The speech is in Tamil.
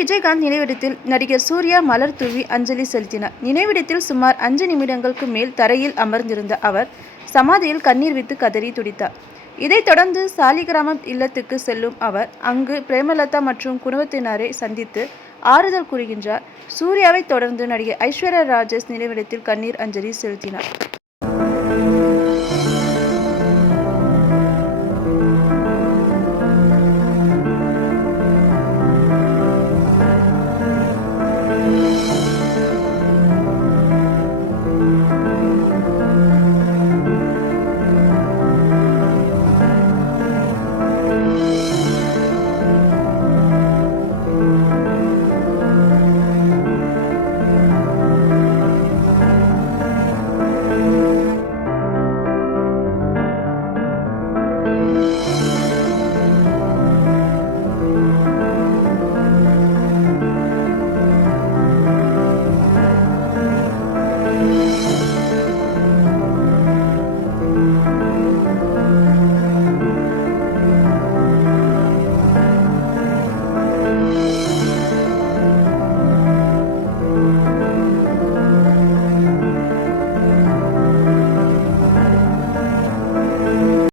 விஜயகாந்த் நினைவிடத்தில் நடிகர் சூர்யா மலர் தூவி அஞ்சலி செலுத்தினார். நினைவிடத்தில் சுமார் 5 நிமிடங்களுக்கு மேல் தரையில் அமர்ந்திருந்த அவர் சமாதியில் கண்ணீர் விட்டு கதறி துடித்தார். இதைத் தொடர்ந்து சாலிகிராமம் இல்லத்துக்கு செல்லும் அவர் அங்கு பிரேமலதா மற்றும் குடும்பத்தினரை சந்தித்து ஆறுதல் கூறுகின்றார். சூர்யாவை தொடர்ந்து நடிகை ஐஸ்வர்யா ராஜேஷ் நினைவிடத்தில் கண்ணீர் அஞ்சலி செலுத்தினார்.